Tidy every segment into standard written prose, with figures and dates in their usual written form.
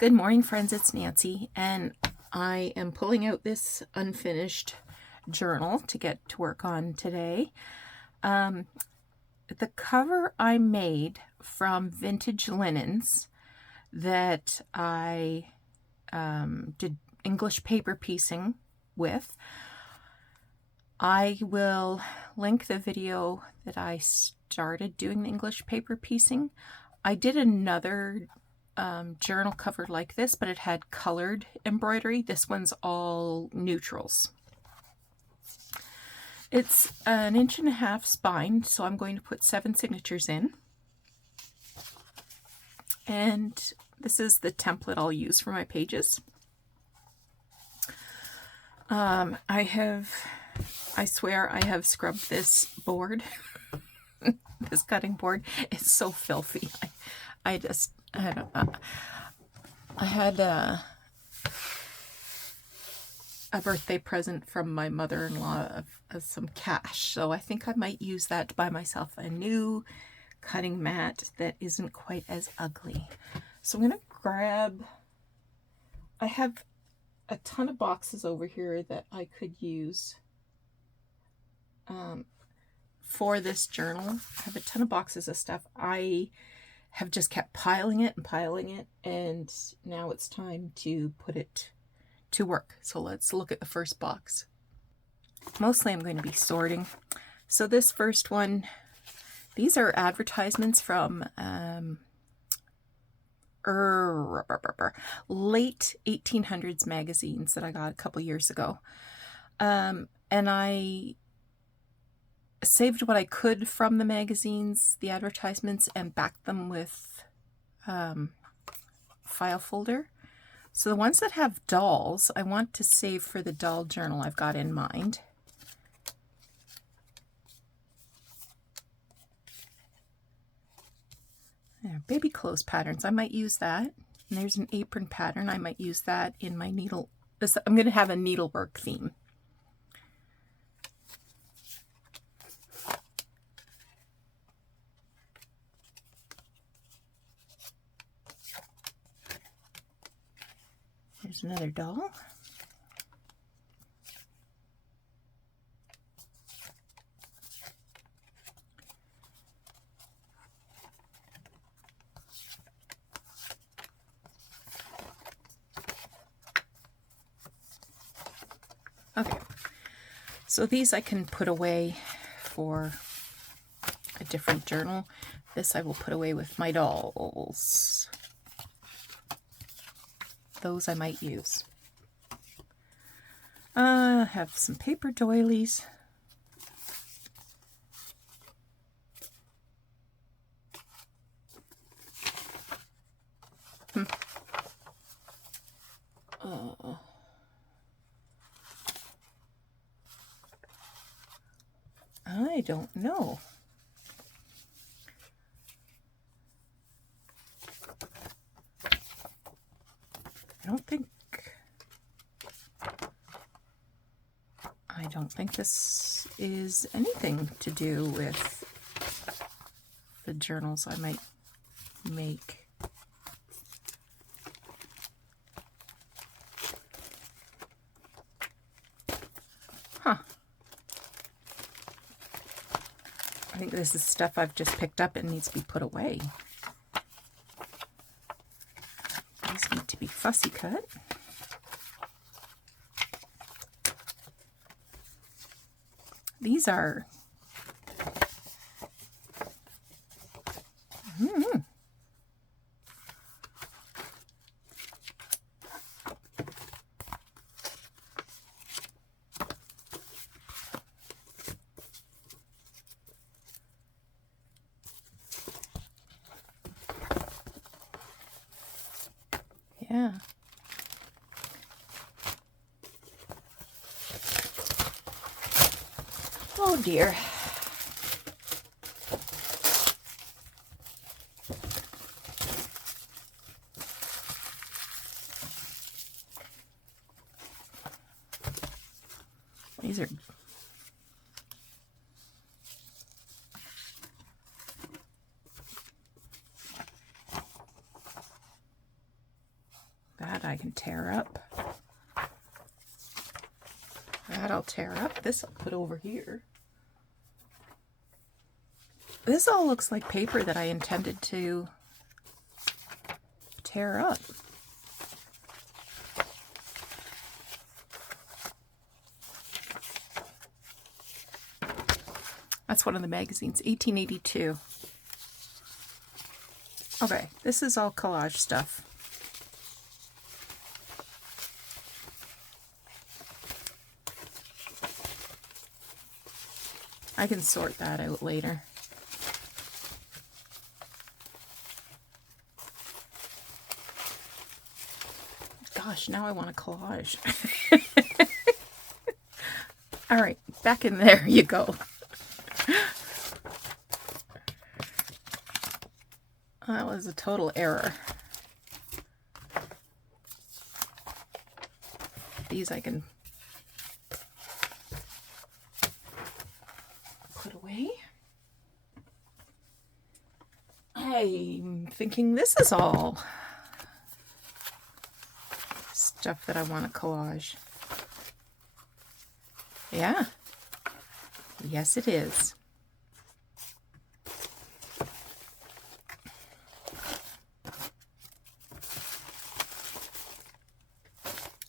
Good morning, friends. It's Nancy, and I am pulling out this unfinished journal to get to work on today. The cover I made from vintage linens that I did English paper piecing with. I will link the video that I started doing the English paper piecing. I did another journal cover like this, but it had colored embroidery. This one's all neutrals. It's an 1.5 inch spine, so I'm going to put 7 signatures in. And this is the template I'll use for my pages. I swear I have scrubbed this board. This cutting board is so filthy. I had a birthday present from my mother-in-law of some cash, so I think I might use that to buy myself a new cutting mat that isn't quite as ugly. So I'm gonna grab, I have a ton of boxes over here that I could use for this journal. I have a ton of boxes of stuff. I have just kept piling it, and now it's time to put it to work. So let's look at the first box. Mostly I'm going to be sorting. So this first one, these are advertisements from late 1800s magazines that I got a couple years ago. And I saved what I could from the magazines, the advertisements, and backed them with file folder. So the ones that have dolls, I want to save for the doll journal I've got in mind. There, baby clothes patterns, I might use that. And there's an apron pattern, I might use that in my needle. I'm going to have a needlework theme. There's another doll. Okay, so these I can put away for a different journal. This I will put away with my dolls. Those I might use. Have some paper doilies. I don't know. I don't think this is anything to do with the journals I might make. Huh. I think this is stuff I've just picked up and needs to be put away. These need to be fussy cut. These are yeah. Oh dear. These are I can tear up. That I'll tear up. This I'll put over here. This all looks like paper that I intended to tear up. That's one of the magazines, 1882. Okay, this is all collage stuff. I can sort that out later. Gosh, now I want a collage. All right, back in there you go. That was a total error. These I can put away. I'm thinking this is all stuff that I want to collage. Yeah. Yes, it is.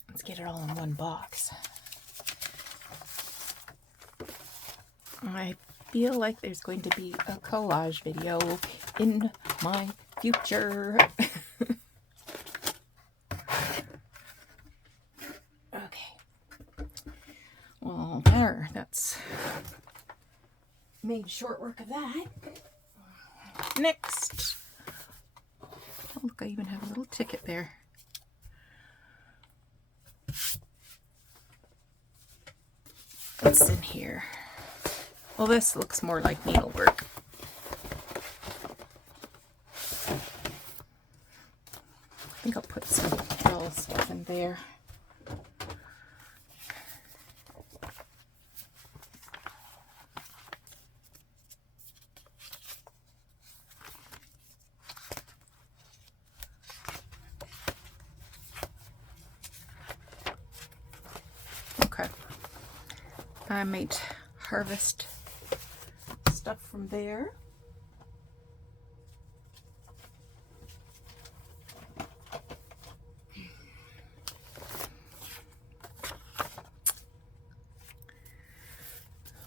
Let's get it all in one box. I feel like there's going to be a collage video in my future. Well, there, that's made short work of that. Next. Oh, look, I even have a little ticket there. What's in here? Well, this looks more like needlework. I think I'll put some little stuff in there. Okay. I might harvest stuff from there.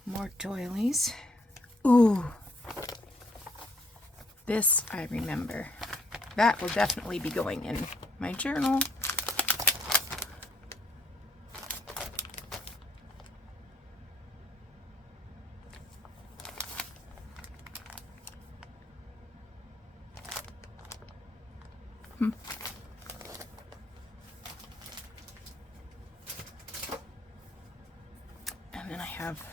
More doilies. Ooh. This I remember. That will definitely be going in my journal. And then I have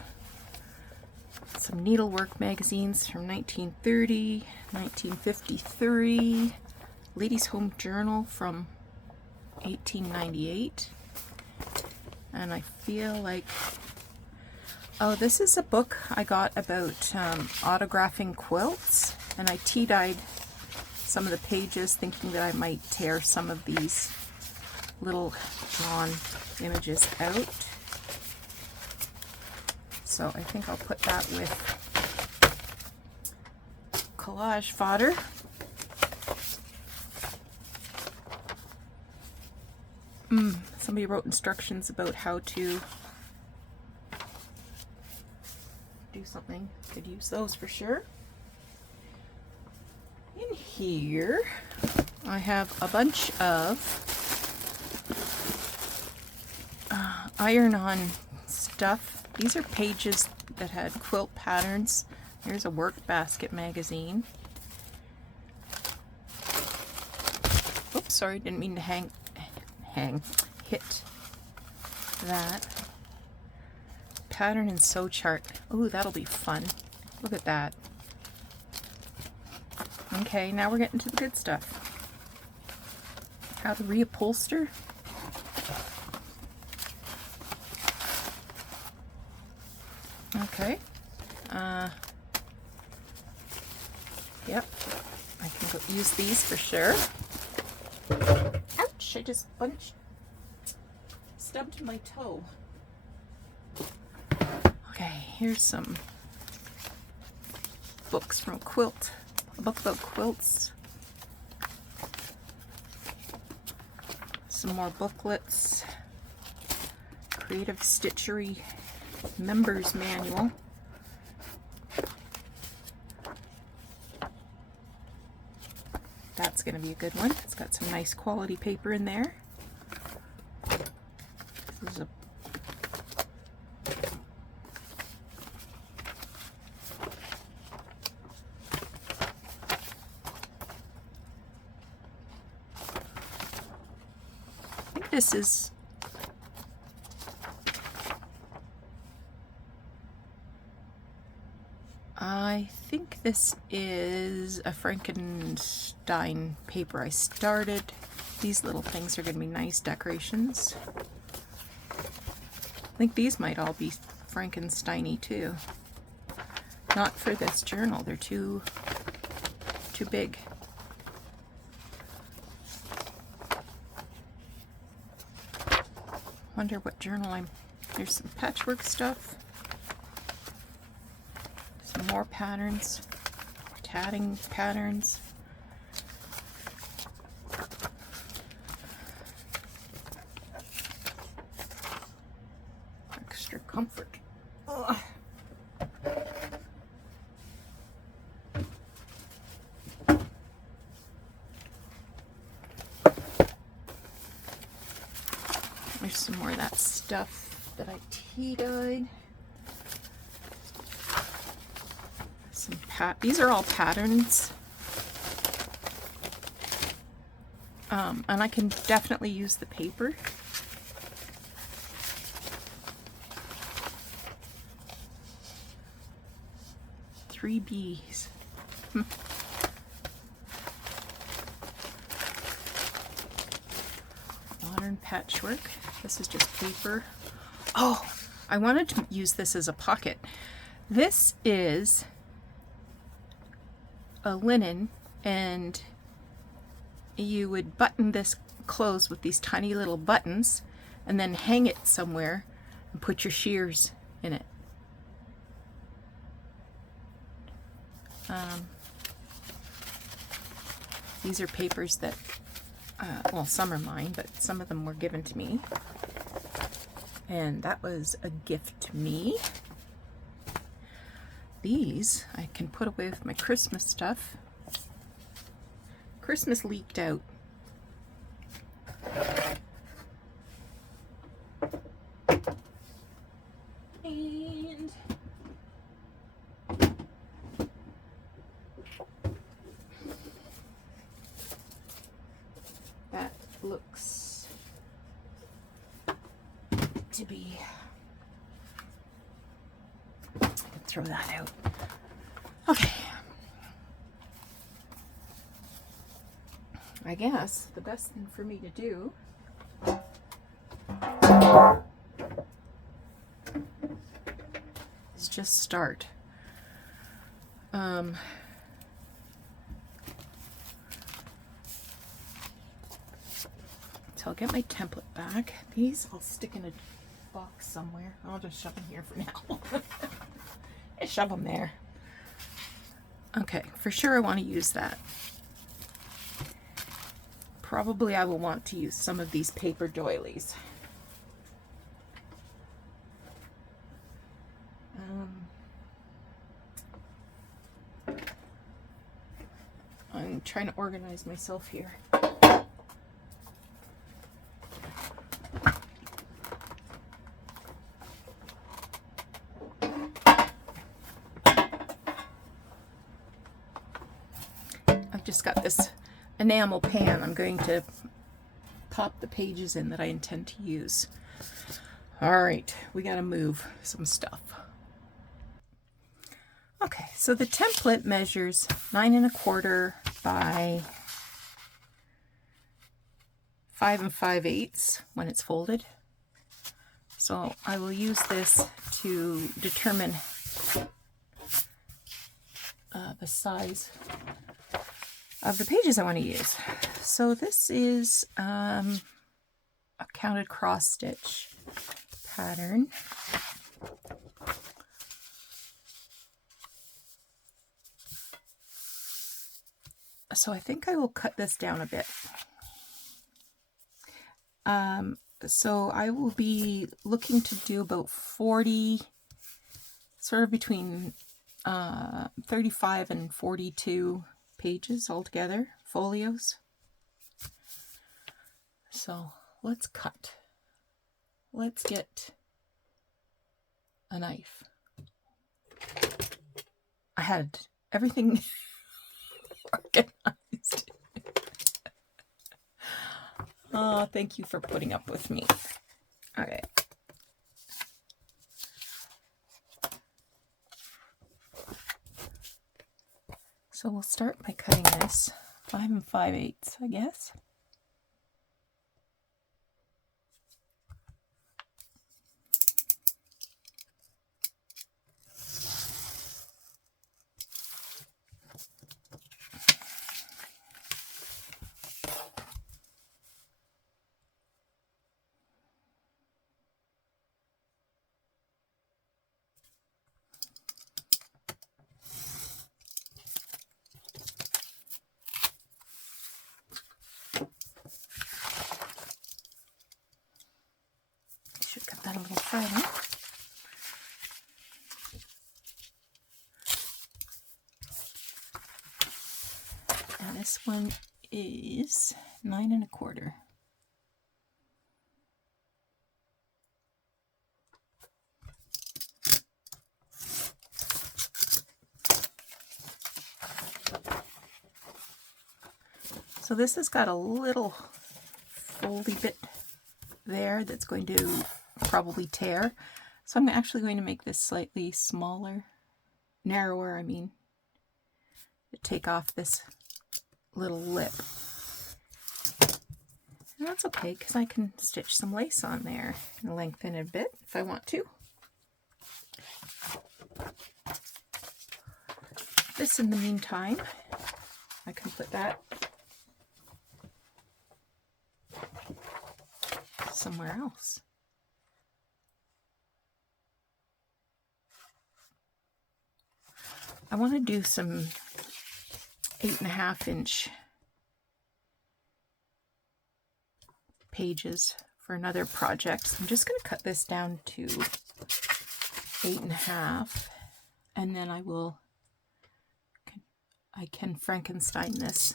some needlework magazines from 1930, 1953, Ladies' Home Journal from 1898, and I feel like, oh, this is a book I got about autographing quilts, and I tea-dyed some of the pages thinking that I might tear some of these little drawn images out. So I think I'll put that with collage fodder. Somebody wrote instructions about how to do something. Could use those for sure. In here, I have a bunch of iron-on stuff. These are pages that had quilt patterns. Here's a work basket magazine. Oops, sorry, didn't mean to hit that. Pattern and sew chart. Ooh, that'll be fun. Look at that. Okay, now we're getting to the good stuff. How to reupholster. Okay. Yep. I can use these for sure. Ouch. gosh, I just stubbed my toe. Okay, here's some books from Quilt, a book about quilts. Some more booklets. Creative Stitchery Members Manual. That's going to be a good one. It's got some nice quality paper in there. This is a this is I think this is a Frankenstein paper I started. These little things are going to be nice decorations. I think these might all be Frankenstein-y too. Not for this journal, they're too big. Wonder what journal there's some patchwork stuff. Some more patterns, tatting patterns. Extra comfort. Ugh. There's some more of that stuff that I tea-dyed. These are all patterns. And I can definitely use the paper. Three B's. Modern patchwork. This is just paper. Oh, I wanted to use this as a pocket. This is a linen, and you would button this close with these tiny little buttons and then hang it somewhere and put your shears in it. These are papers that, well, some are mine, but some of them were given to me. And that was a gift to me. These I can put away with my Christmas stuff. Christmas leaked out. And that looks to be, I can throw that out. Okay. I guess the best thing for me to do is just start. So I'll get my template back. These I'll stick in a box somewhere. I'll just shove them here for now. Just shove them there. Okay, for sure I want to use that. Probably I will want to use some of these paper doilies. I'm trying to organize myself here. I've just got this enamel pan. I'm going to pop the pages in that I intend to use. All right, we got to move some stuff. Okay, so the template measures 9 1/4 by 5 5/8 when it's folded. So I will use this to determine the size of the pages I want to use. So this is a counted cross stitch pattern. So I think I will cut this down a bit. So I will be looking to do about 40, sort of between 35 and 42 pages altogether, folios. So let's cut. Let's get a knife. I had everything organized. Oh, thank you for putting up with me. Okay. So we'll start by cutting this 5 5/8, I guess. Should cut that a little further. And this one is 9 1/4. So this has got a little foldy bit there that's going to probably tear. So I'm actually going to make this slightly smaller, narrower, I mean, to take off this little lip. And that's okay, because I can stitch some lace on there and lengthen it a bit if I want to. This, in the meantime, I can put that somewhere else. I want to do some 8 1/2 inch pages for another project. So I'm just going to cut this down to 8 1/2, and then I can Frankenstein this.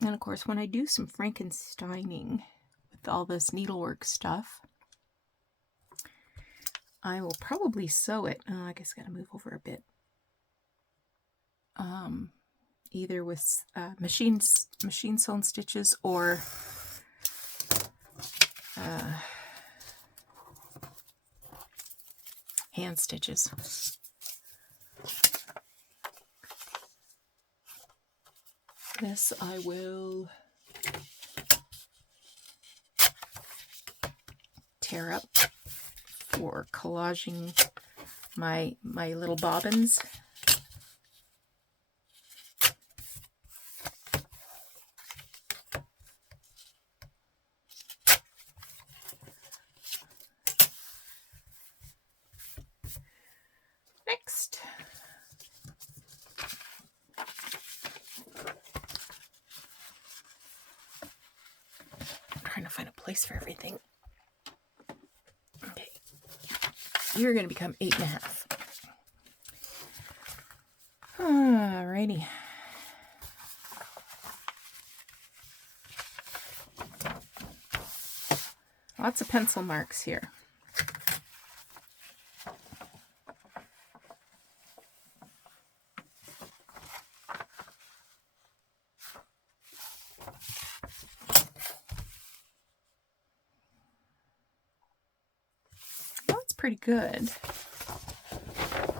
And of course, when I do some Frankensteining with all this needlework stuff, I will probably sew it. I guess I gotta move over a bit. Either with machine sewn stitches or hand stitches. This I will tear up for collaging my little bobbins. Next, I'm trying to find a place for everything. Okay, you're going to become 8 1/2. Alrighty. Lots of pencil marks here. That's pretty good.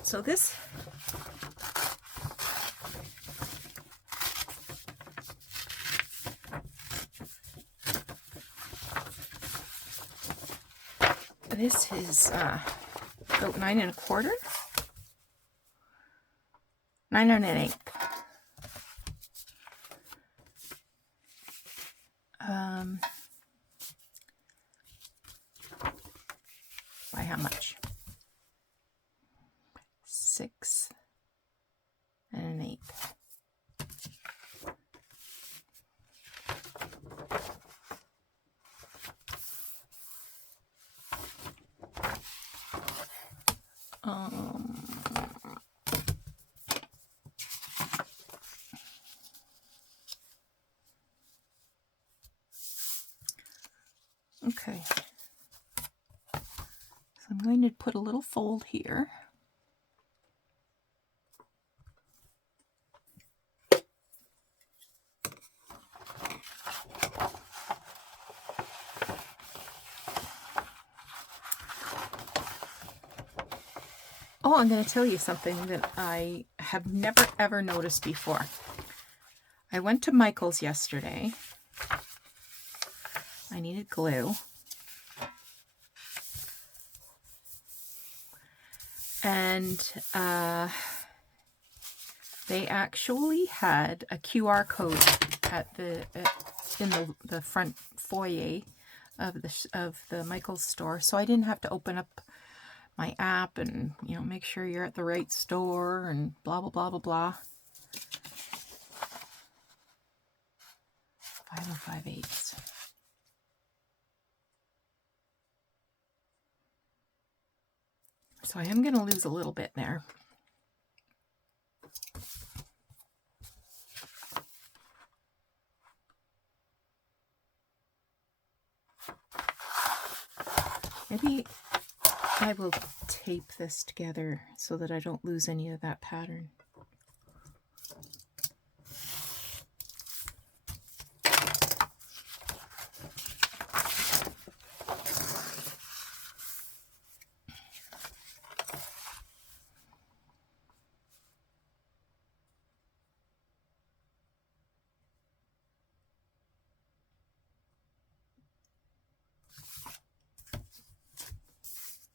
So this This is about 9 1/4, 9 1/8. By how much? 6 1/8. Okay, so I'm going to put a little fold here. Oh, I'm going to tell you something that I have never ever noticed before. I went to Michael's yesterday. I needed glue. And they actually had a QR code at in the front foyer of the Michael's store, so I didn't have to open up my app and, you know, make sure you're at the right store and blah blah blah blah blah. 5 5/8. So I am going to lose a little bit there. Maybe I will tape this together so that I don't lose any of that pattern.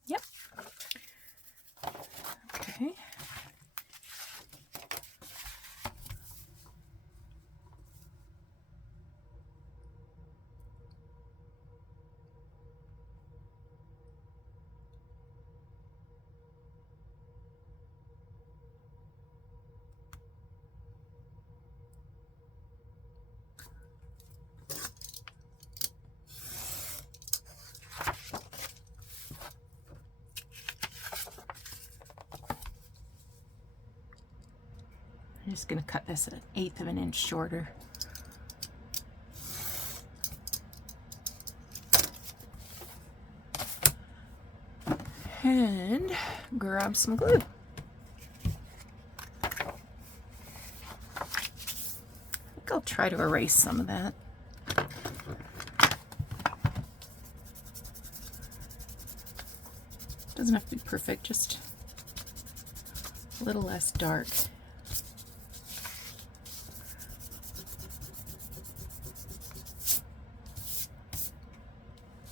Yep. Okay. I'm just going to cut this 1/8 of an inch shorter. And grab some glue. I think I'll try to erase some of that. Doesn't have to be perfect, just a little less dark.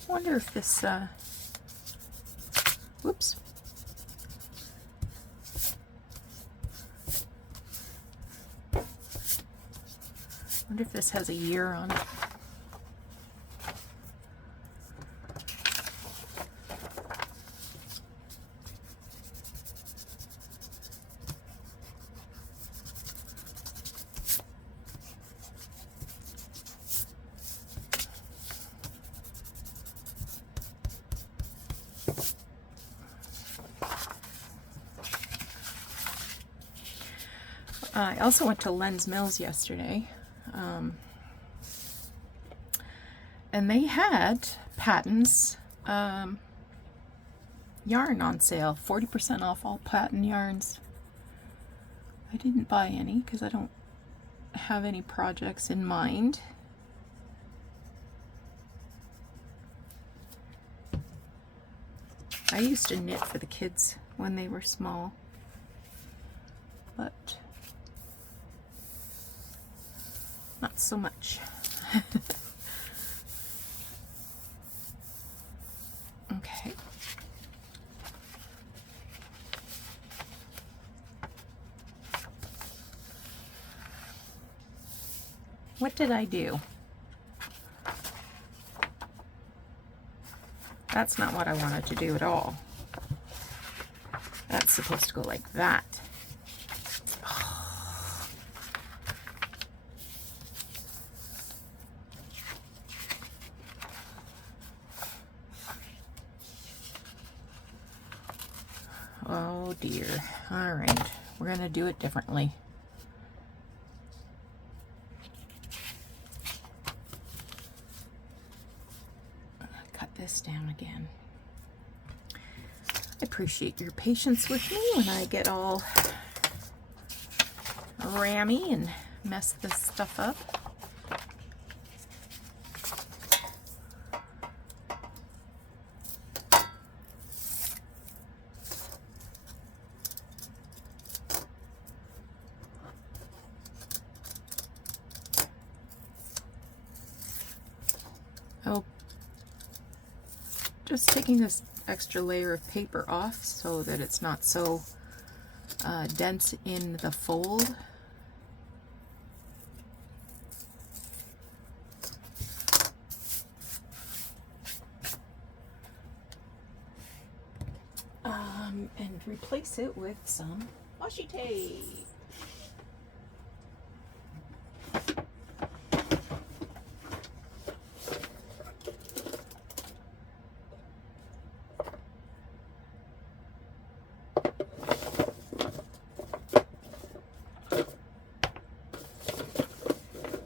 I wonder if this, whoops. I wonder if this has a year on it. I also went to Len's Mills yesterday, and they had Patton's yarn on sale, 40% off all Patton yarns. I didn't buy any because I don't have any projects in mind. I used to knit for the kids when they were small, but not so much. Okay. What did I do? That's not what I wanted to do at all. That's supposed to go like that. Oh dear. All right, we're gonna do it differently. Cut this down again. I appreciate your patience with me when I get all rammy and mess this stuff up. Oh, just taking this extra layer of paper off so that it's not so dense in the fold. And replace it with some washi tape.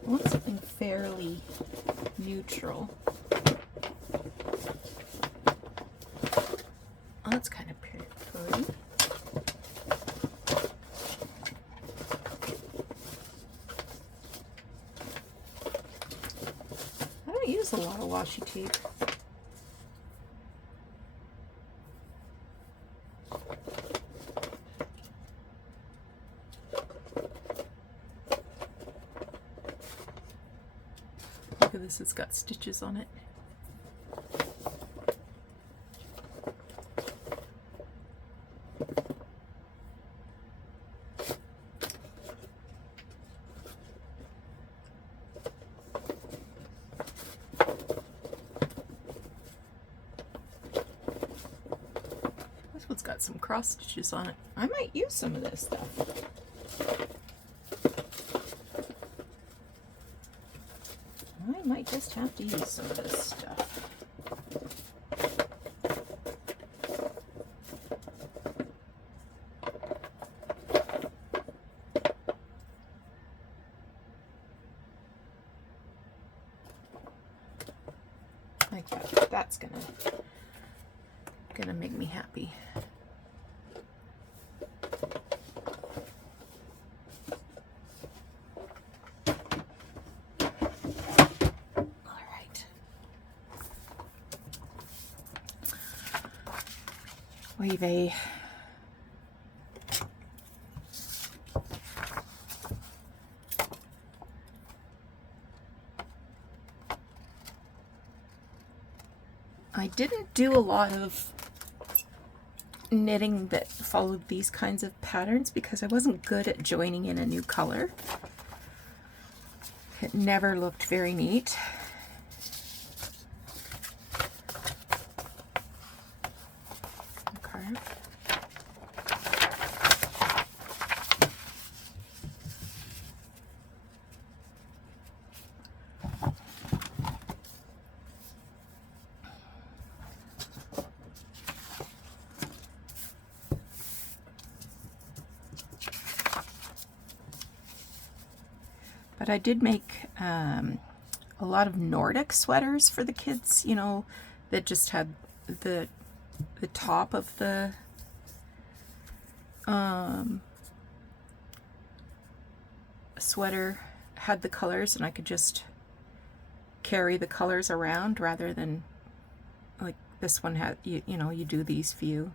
I want something fairly neutral. Oh, that's kind of pretty. I don't use a lot of washi tape. Look at this, it's got stitches on it. This one's got some cross stitches on it. I might use some of this stuff. I might just have to use some of this stuff. Like that. That's gonna make me happy. We've I didn't do a lot of knitting that followed these kinds of patterns because I wasn't good at joining in a new color. It never looked very neat. Okay. But I did make a lot of Nordic sweaters for the kids, you know, that just had the top of the sweater had the colors, and I could just carry the colors around rather than like this one had, you know, you do these few.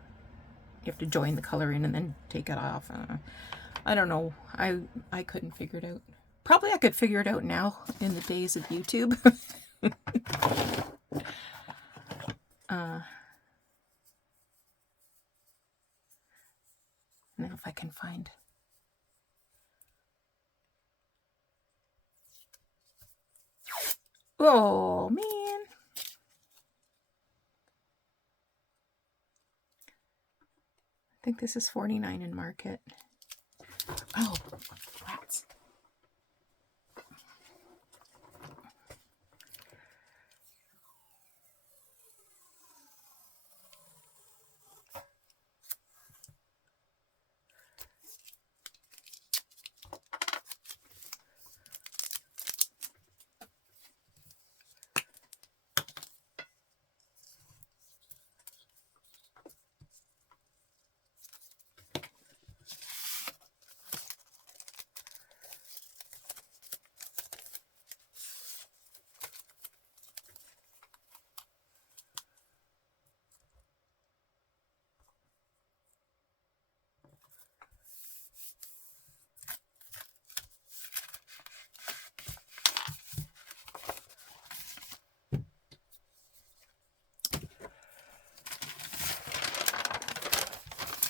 You have to join the color in and then take it off. I don't know. I couldn't figure it out. Probably I could figure it out now in the days of YouTube. Now if I can find Oh, man. I think this is $49 in Market. Oh, rats.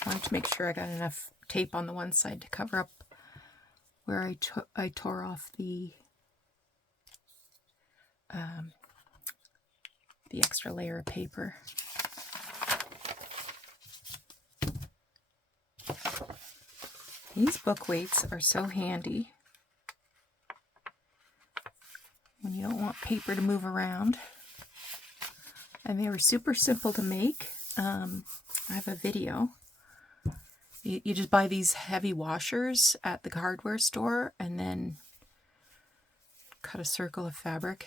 I wanted to make sure I got enough tape on the one side to cover up where I tore off the extra layer of paper. These book weights are so handy when you don't want paper to move around. And they were super simple to make. I have a video. You just buy these heavy washers at the hardware store and then cut a circle of fabric.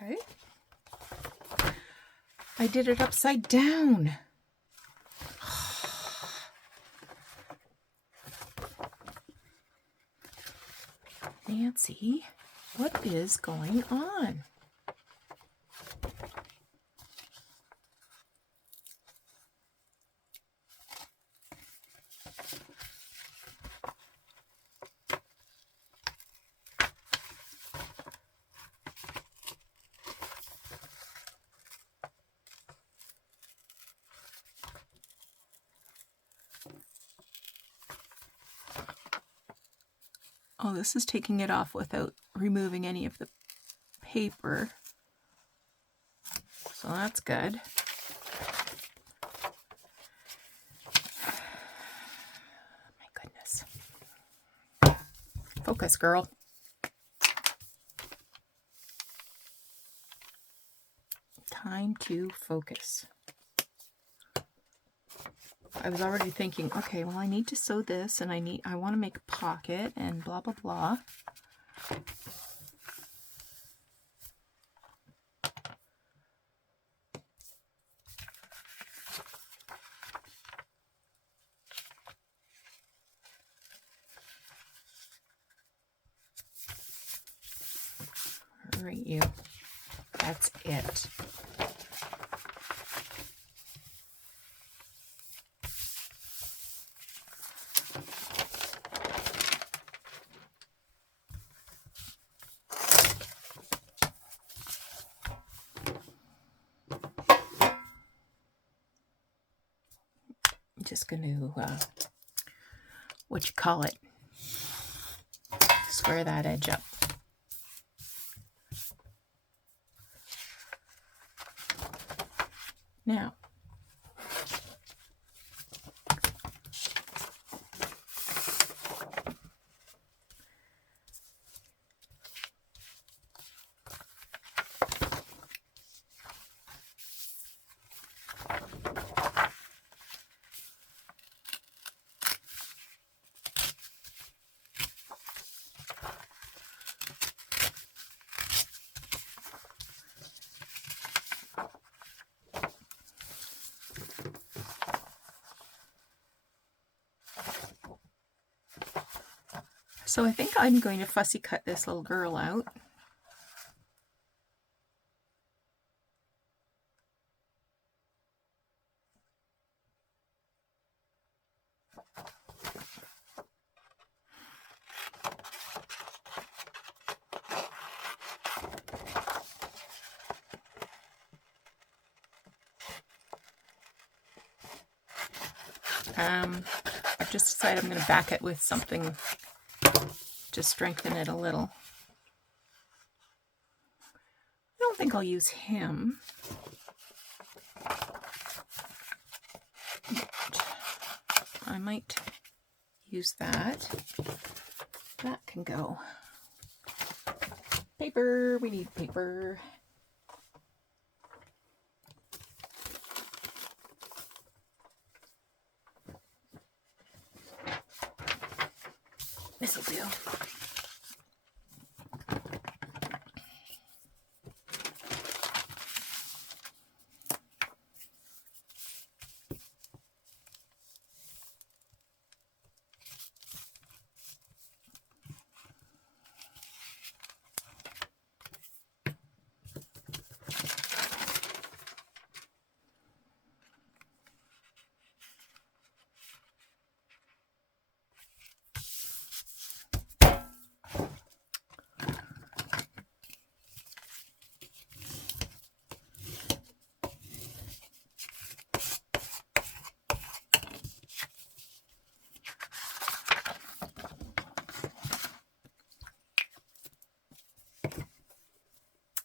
Okay. I did it upside down. Nancy, what is going on? Oh, this is taking it off without removing any of the paper. So that's good. My goodness. Focus, girl. Time to focus. I was already thinking, okay, well, I need to sew this and I want to make a pocket and blah, blah, blah. All right, you. That's it. I'm just going to, what you call it, square that edge up. Now, so I think I'm going to fussy cut this little girl out. I've just decided I'm going to back it with something to strengthen it a little. I don't think I'll use him. I might use that. That can go. Paper, we need paper. This'll do.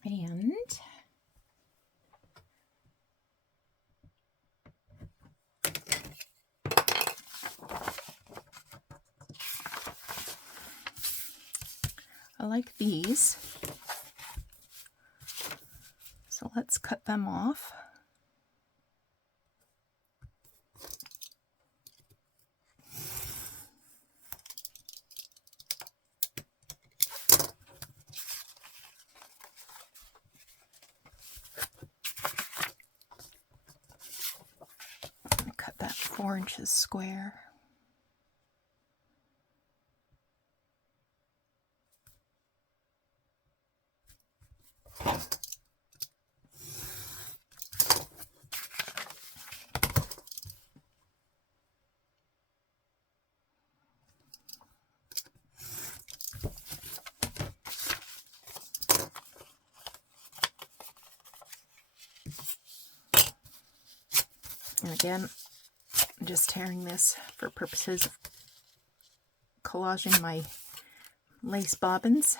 And I like these, so let's cut them off. Cut that 4 inches square. And again, I'm just tearing this for purposes of collaging my lace bobbins.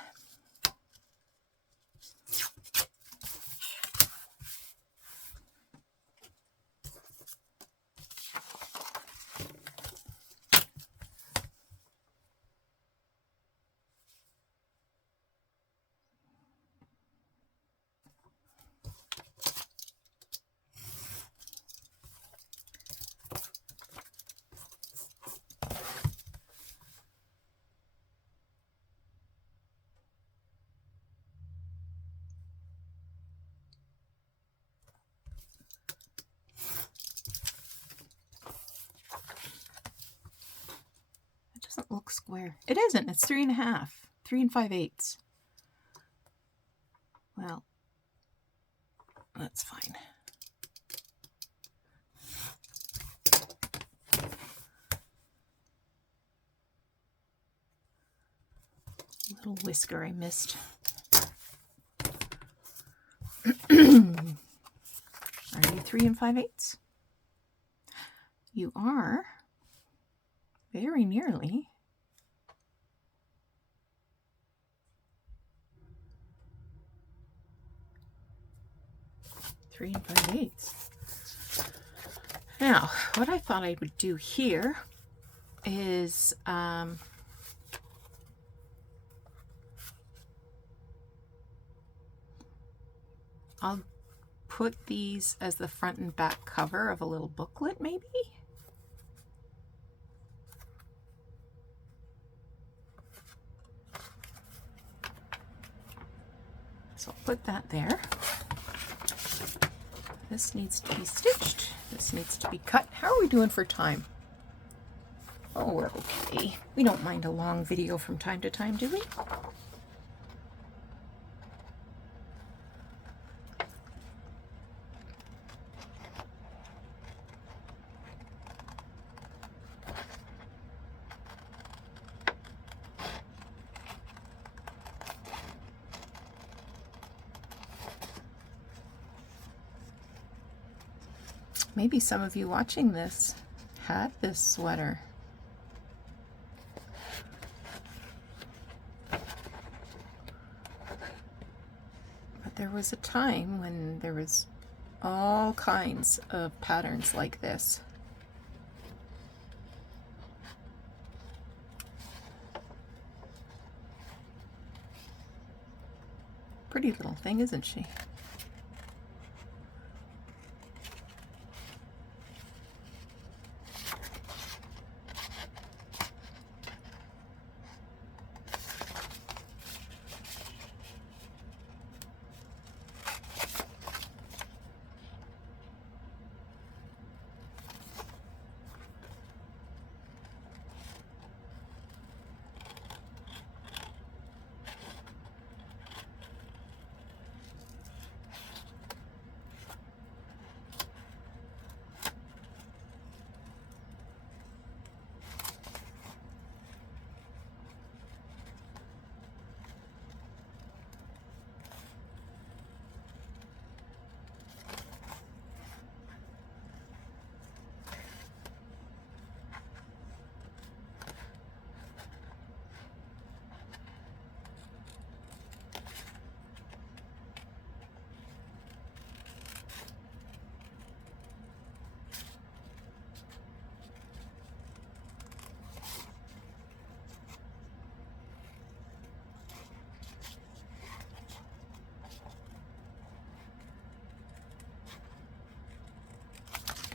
Doesn't look square. It isn't. It's 3.5, 3 5/8. Well, that's fine. Little whisker I missed. Are you 3 5/8? You are. Very nearly. Three 5/8. Now, what I thought I would do here is I'll put these as the front and back cover of a little booklet, maybe? So I'll put that there. This needs to be stitched. This needs to be cut. How are we doing for time? Oh, we're okay. We don't mind a long video from time to time, do we? Maybe some of you watching this had this sweater. But there was a time when there was all kinds of patterns like this. Pretty little thing, isn't she?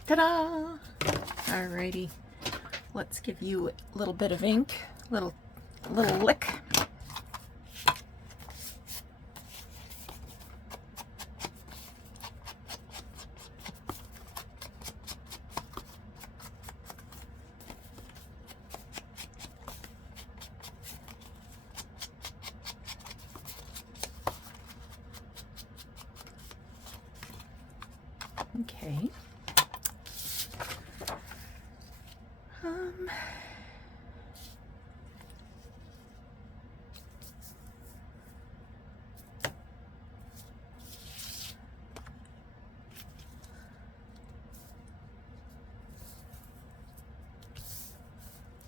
Ta-da! Alrighty, let's give you a little bit of ink, little lick. Okay.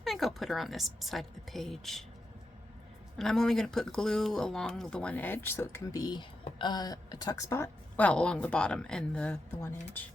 I think I'll put her on this side of the page. And I'm only going to put glue along the one edge so it can be a tuck spot. Well, along the bottom and the one edge.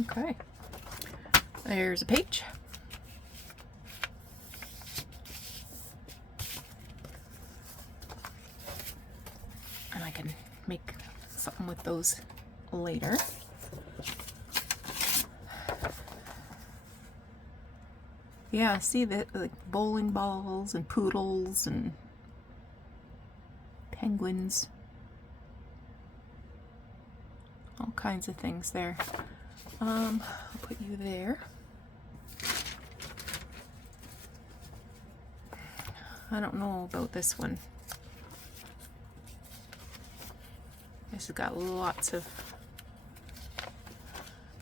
Okay, there's a page. And I can make something with those later. Yeah, see the like bowling balls and poodles and penguins. All kinds of things there. I'll put you there. I don't know about this one. This has got lots of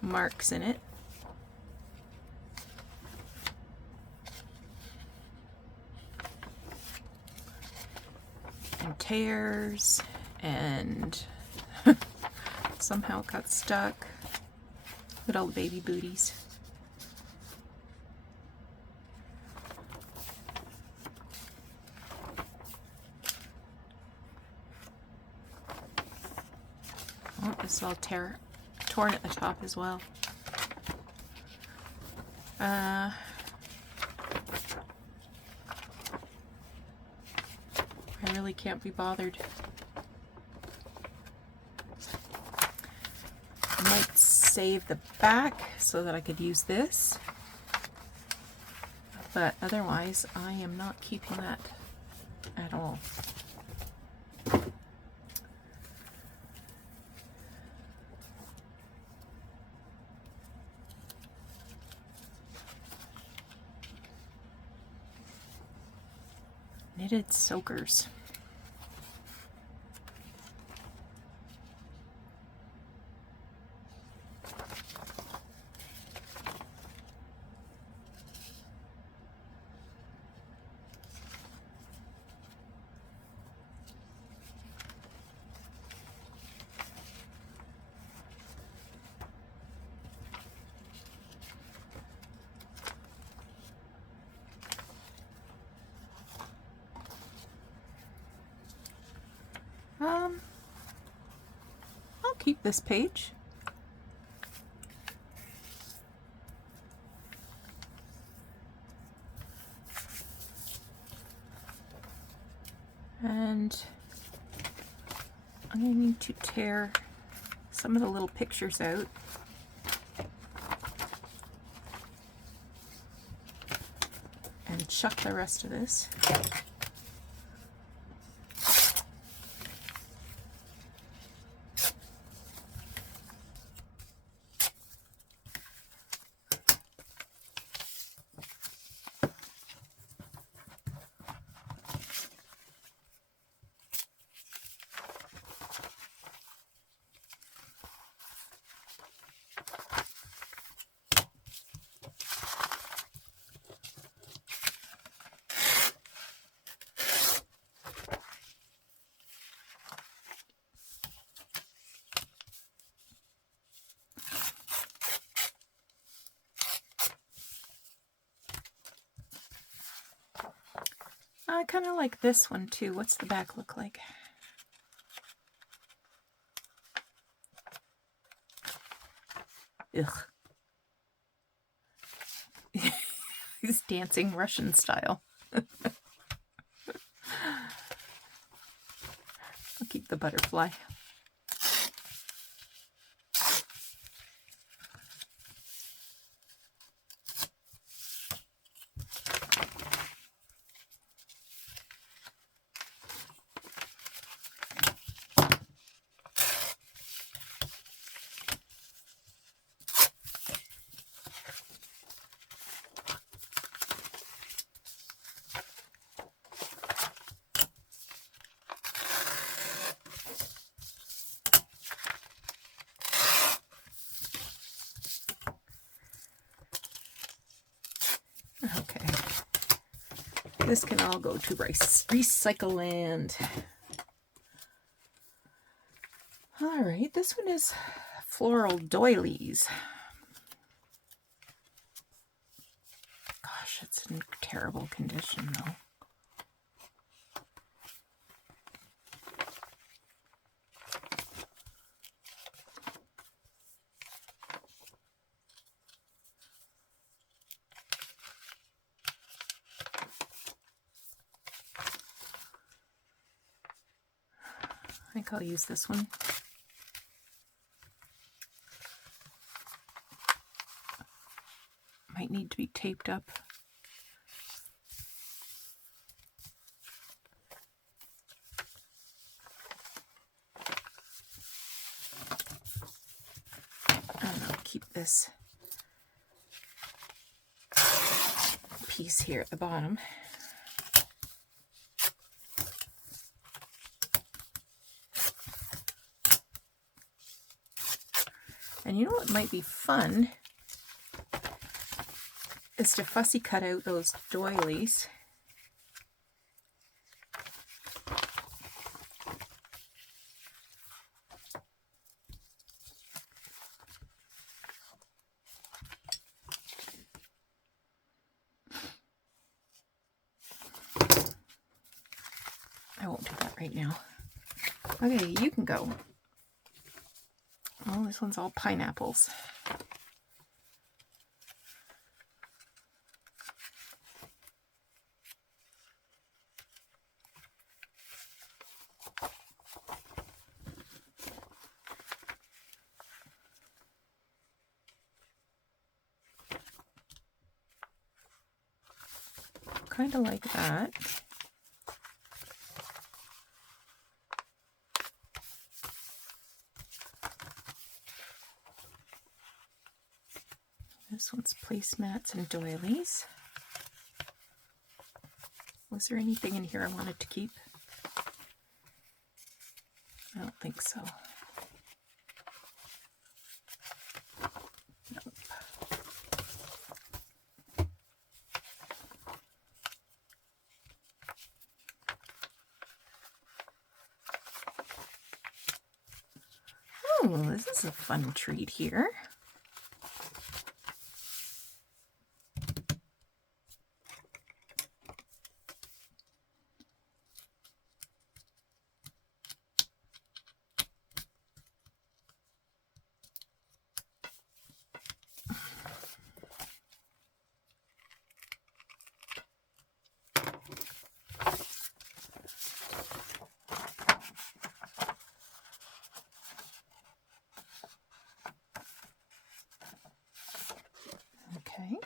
marks in it. And tears, and somehow it got stuck. Look at all the baby booties. Oh, this is all torn at the top as well. I really can't be bothered. I might save the back so that I could use this, but otherwise I am not keeping that at all. knitted soakers. I'll keep this page. And I'm going to need to tear some of the little pictures out. And chuck the rest of this. I kind of like this one too. What's the back look like? Ugh. He's dancing Russian style. I'll keep the butterfly. Okay, this can all go to recycle land. All right, this one is floral doilies. Gosh, it's in terrible condition though. I think I'll use this one. Might need to be taped up. And I'll keep this piece here at the bottom. And you know what might be fun is to fussy cut out those doilies. I won't do that right now. Okay, you can go. Oh, this one's all pineapples. Kind of like that. This one's placemats and doilies with Was there anything in here I wanted to keep? I don't think so. Nope. Oh, this is a fun treat here. Okay.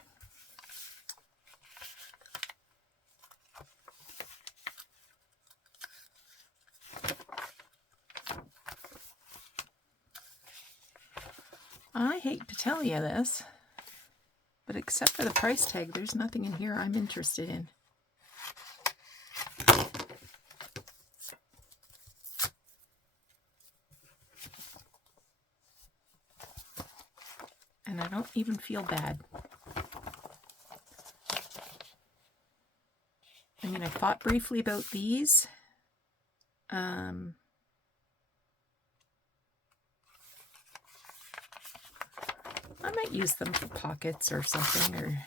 I hate to tell you this, but except for the price tag, there's nothing in here I'm interested in. And I don't even feel bad. I mean, I thought briefly about these. I might use them for pockets or something, or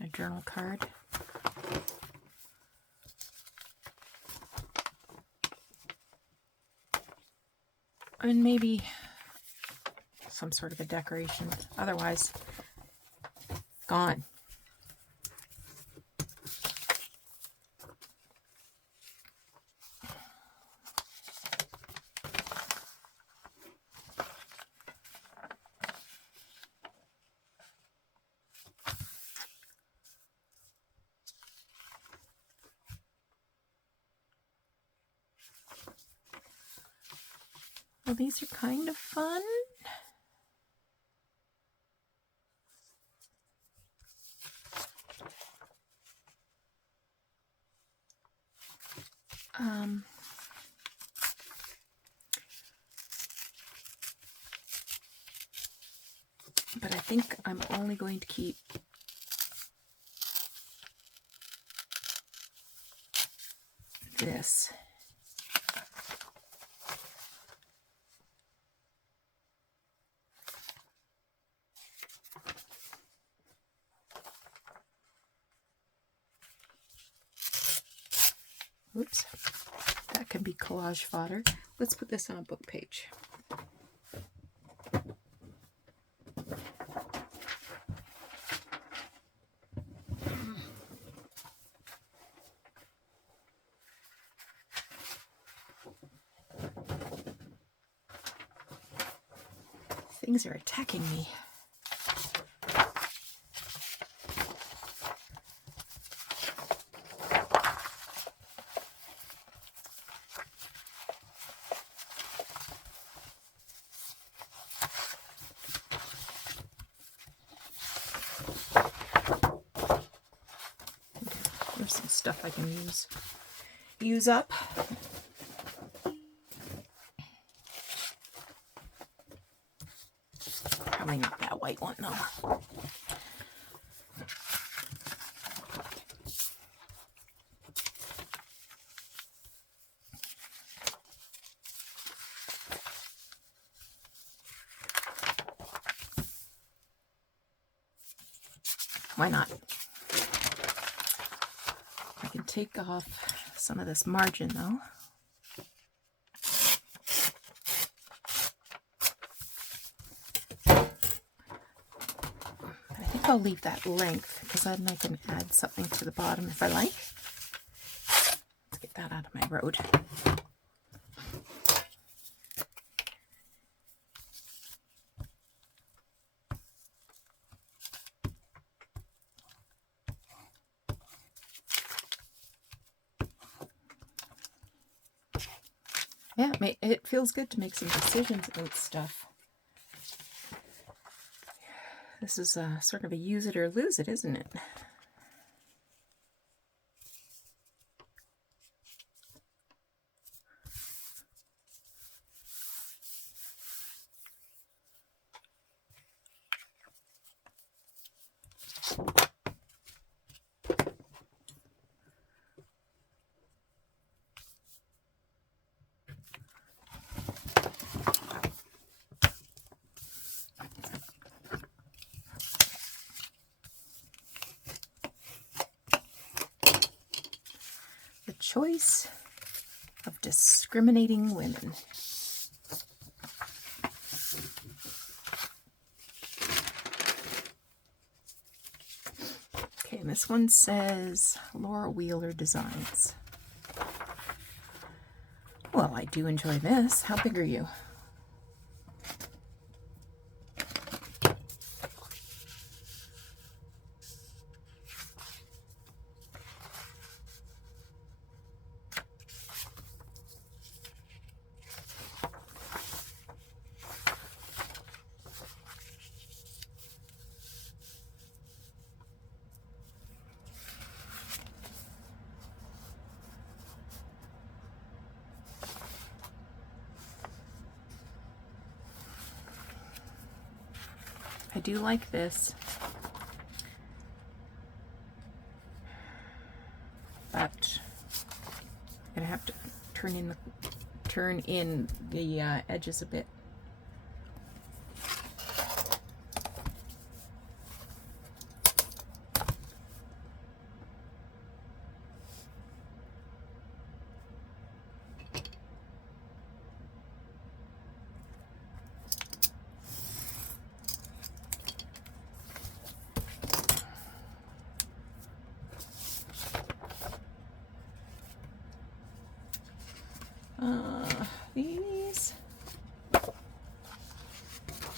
a journal card. And maybe some sort of a decoration. Otherwise, gone. Well, these are kind of fun. But I think I'm only going to keep this. Oops, that can be collage fodder. Let's put this on a book page. Things are attacking me. There's some stuff I can use up. Probably not that white one though. Why not? I can take off some of this margin though. But I think I'll leave that length because then I can add something to the bottom if I like. Let's get that out of my road. Yeah, it feels good to make some decisions about stuff. This is sort of a use it or lose it, isn't it? choice of discriminating women. Okay, and this one says Laura Wheeler Designs. Well, I do enjoy this. How big are you? I do like this, but I'm gonna have to turn in the edges a bit.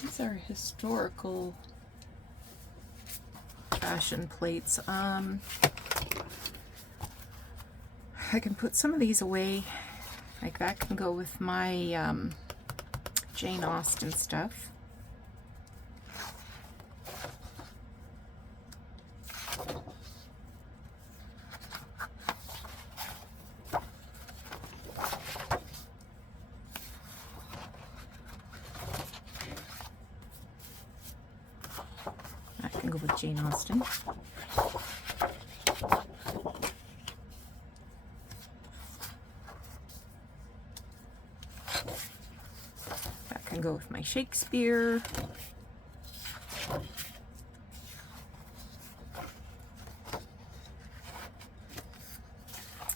These are historical fashion plates. I can put some of these away. Like that can go with my Jane Austen stuff. That can go with Jane Austen. That can go with my Shakespeare.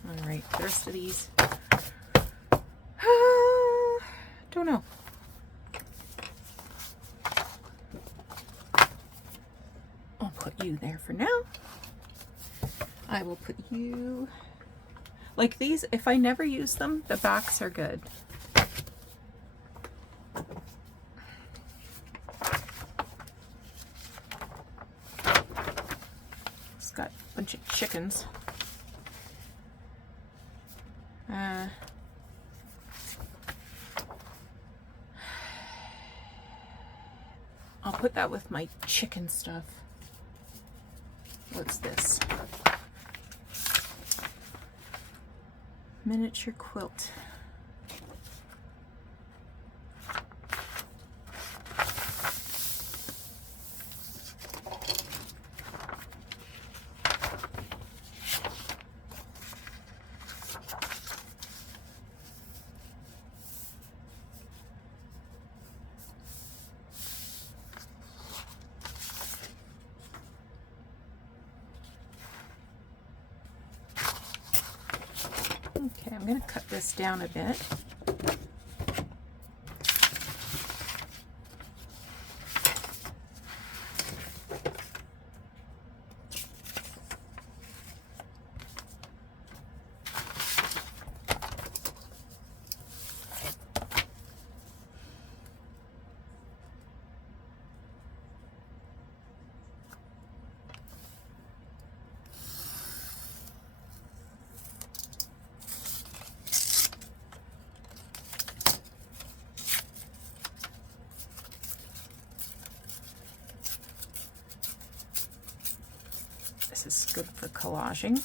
All right, the rest of these, don't know. I'll put you there for now. I will put you, like these, if I never use them, the backs are good. It's got a bunch of chickens. I'll put that with my chicken stuff. What's this? Miniature quilt. Okay, I'm going to cut this down a bit. This is good for collaging.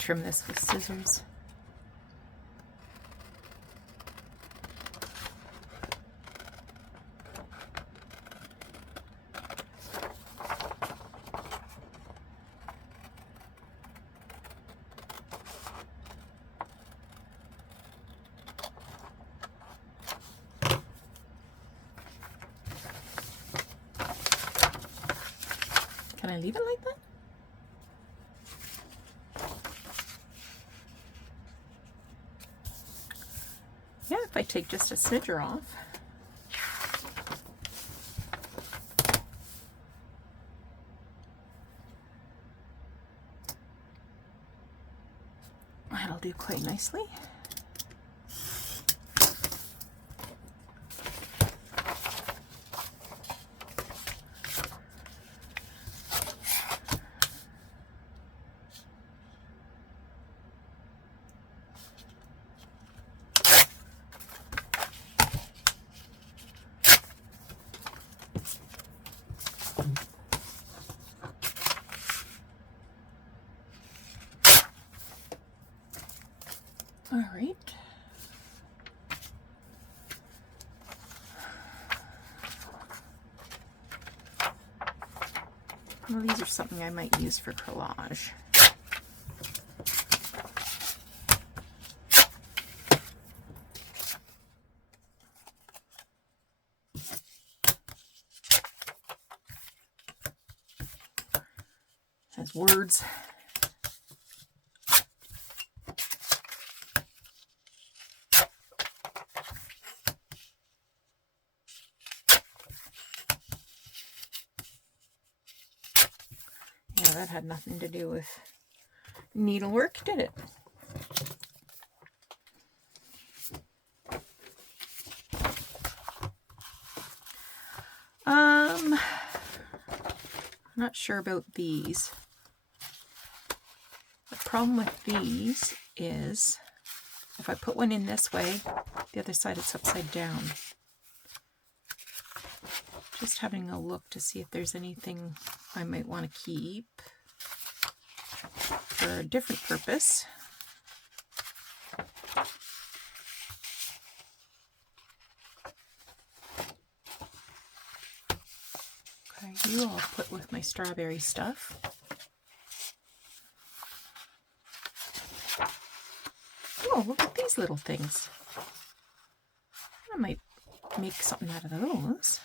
trim this with scissors. Can I leave it like that? Yeah, if I take just a smidger off. That'll do quite nicely. All right. Well, these are something I might use for collage. Has words. That had nothing to do with needlework, did it? I'm not sure about these. The problem with these is if I put one in this way, the other side it's upside down. Just having a look to see if there's anything I might want to keep for a different purpose. Okay, you I'll put with my strawberry stuff. Oh, look at these little things. I might make something out of those.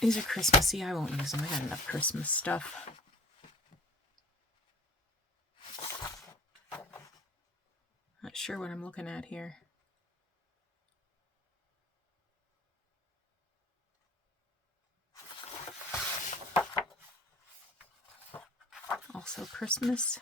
These are Christmassy. I won't use them. I got enough Christmas stuff. Not sure what I'm looking at here. Also Christmas.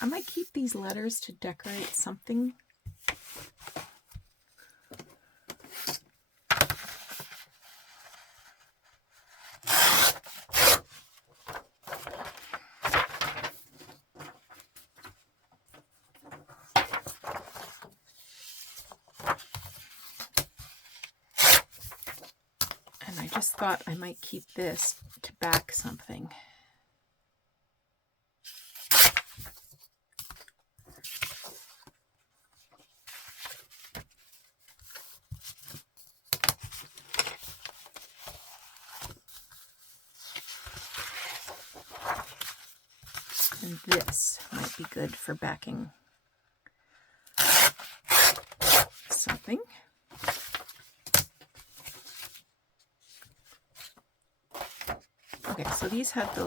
I might keep these letters to decorate something. And I just thought I might keep this to back something. And this might be good for backing something. Okay, so these have the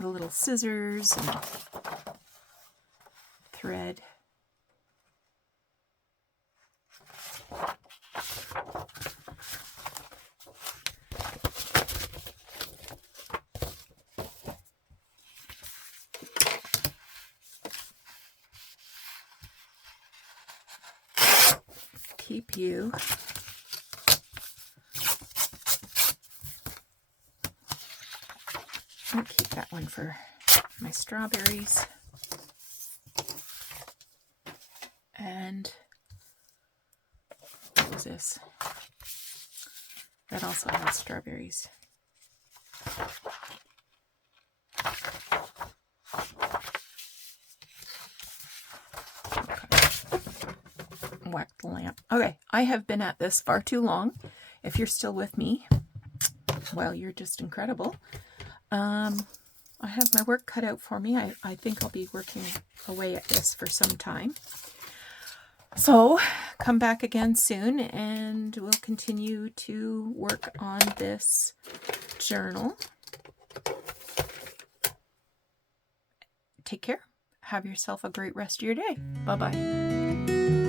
little scissors and thread. keep you. I'll keep that one for my strawberries. And what was this? That also has strawberries. Whack the lamp. Okay, I have been at this far too long. If you're still with me, well, you're just incredible. I have my work cut out for me. I think I'll be working away at this for some time. So come back again soon and we'll continue to work on this journal. Take care. Have yourself a great rest of your day. Bye-bye.